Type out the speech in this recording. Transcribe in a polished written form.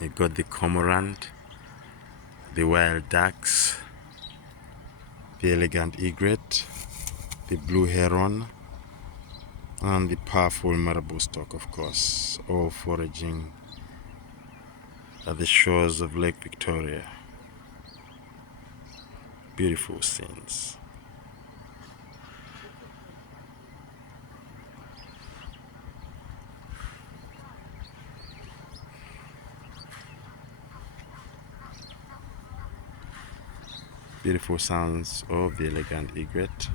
You got the cormorant, the wild ducks, the elegant egret, the blue heron, and the powerful marabou stork, of course, all foraging at the shores of Lake Victoria. Beautiful scenes. Beautiful sounds of the elegant egret.